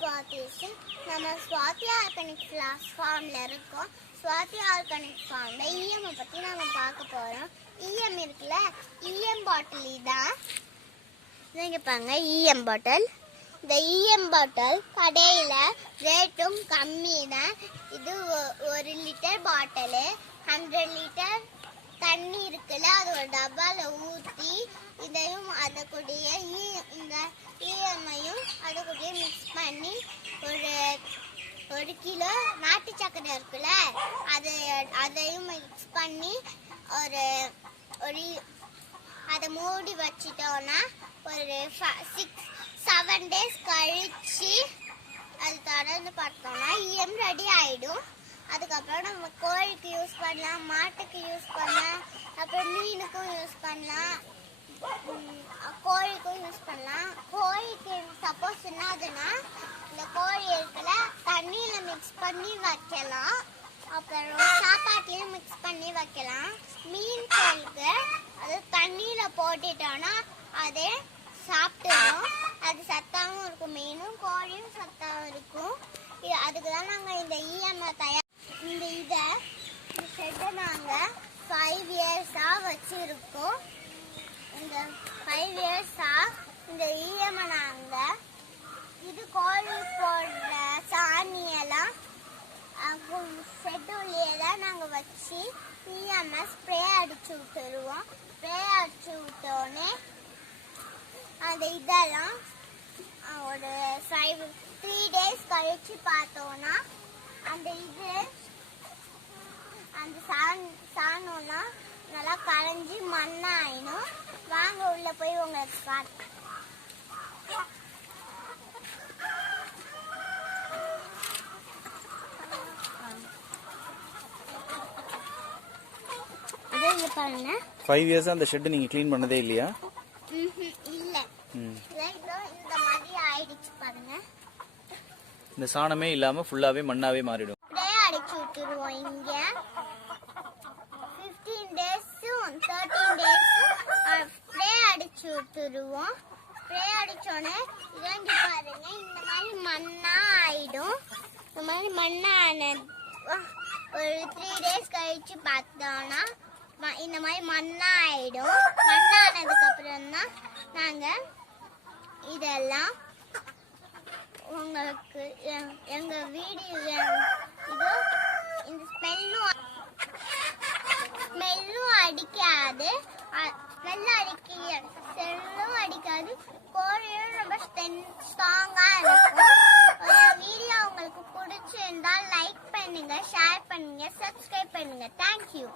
ஸ்வாதிஷன். நம்ம ஸ்வாதி ஆர்கானிக் ஃபார்ம்ல இருக்கோம். ஸ்வாதி ஆர்கானிக் ஃபார்ம்ல இஎம் பத்தி நம்ம பார்க்க போறோம். இஎம் இருக்குல்ல, இஎம் பாட்டில் இதான். இங்க பாருங்க, இஎம் பாட்டில். இந்த இஎம் பாட்டில் கடையில ரேட்டும் கம்மி தான். இது 1 லிட்டர் பாட்டிலு. 100 லிட்டர் தண்ணி இருக்குல்ல, அது ஒரு டப்பால ஊற்றி இதையும் அதை கூடிய இந்த இஎம்ஐயும் அதை கூடிய மிக்ஸ் பண்ணி ஒரு கிலோ நாட்டு சக்கரை இருக்குல்ல, அதையும் மிக்ஸ் பண்ணி அதை மூடி வச்சிட்டோன்னா ஒரு 6-7 டேஸ் கழிச்சு அது தொடர்ந்து பார்த்தோம்னா இஎம் ரெடி ஆகிடும். அதுக்கப்புறம் நம்ம கோழிக்கு யூஸ் பண்ணலாம், மாட்டுக்கு யூஸ் பண்ணலாம், அப்புறம் மீனுக்கும் யூஸ் பண்ணலாம், கோழிக்கும் யூஸ் பண்ணலாம். கோழிக்கு சப்போஸ் என்னதுன்னா, இந்த கோழி இருக்குல்ல தண்ணியில் மிக்ஸ் பண்ணி வைக்கலாம், அப்புறம் சாப்பாட்லேயும் மிக்ஸ் பண்ணி வைக்கலாம். மீன் கோழிக்கு அது தண்ணியில் போட்டுட்டோன்னா அதே சாப்பிட்டுடும். அது சத்தாகவும் இருக்கும், மீனும் கோழியும் சத்தாகவும் இருக்கும். அதுக்கு தான் நாங்கள் இந்த இஎம்ஐ இந்த ஷெட்டை நாங்கள் 5 இயர்ஸாக வச்சுருக்கோம். இந்த 5 இயர்ஸாக இந்த இஎம்ஐ நாங்கள் இது கோழி போடுற சாணியெல்லாம் ஷெட்டுலேயே தான் நாங்கள் வச்சு இஎம்ஐ ஸ்ப்ரே அடிச்சு விட்டுருவோம். ஸ்ப்ரே அடிச்சு விட்டோன்னே அந்த இதெல்லாம் ஒரு 3 டேஸ் கழிச்சு பார்த்தோன்னா அந்த சாணம்னா நல்லா கரைஞ்சி மண்ணாயிடும். வாங்க உள்ள போய் உங்களுக்கு காட்டு. பாருங்க, 5 இயர்ஸா அந்த ஷெட் நீங்க க்ளீன் பண்ணதே இல்லையா? இல்ல, இந்த மாதிரி ஆயிடுச்சு பாருங்க. இந்த சாணமே இல்லாம ஃபுல்லாவே மண்ணாவே மாறிடும். ஸ்ப்ரே அடிச்சு விட்டுருவோம். இங்க 15 டேஸும் 13 டேஸும் ஸ்ப்ரே அடிச்சு விட்டுருவோம். ஸ்ப்ரே அடிச்சோடனே இறங்கி பாருங்க, இந்த மாதிரி மண்ணா ஆயிடும். இந்த மாதிரி மண்ணான ஒரு 3 டேஸ் கழிச்சு பார்த்தோம்னா இந்த மாதிரி மண்ணா ஆயிடும். மண்ணானதுக்கு அப்புறம் தான் நாங்க இதெல்லாம் உங்களுக்கு எங்க வீடியோ இது இந்த ஸ்மெல்லும் அடிக்காது, ஸ்மெல்லும் அடிக்காது. கோழியும் ரொம்ப ஸ்ட்ராங்கா இருக்கும். வீடியோ உங்களுக்கு பிடிச்சிருந்தா லைக் பண்ணுங்க, ஷேர் பண்ணுங்க, சப்ஸ்கிரைப் பண்ணுங்க. தேங்க்யூ.